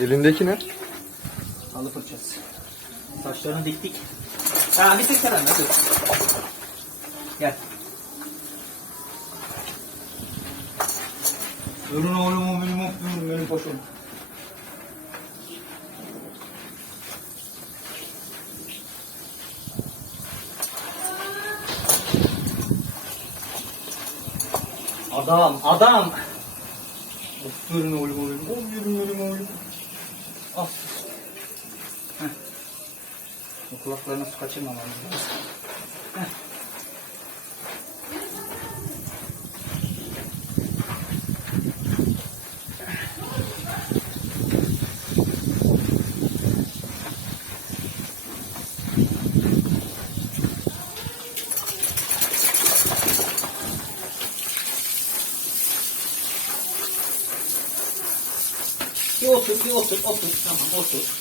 Elindeki ne? Halı fırçası. Saçlarını diktik. Ha bir tek anla dur. Gel. Ürün oğlum benim oğlum benim koşum. Adam, adam. Aferin oğlum oğlum. Aferin oğlum oğlum. Aferin. Heh. Bu kulaklarına su kaçırmamamız lazım. Heh. Bir otur, bir otur, otur. Tamam, otur.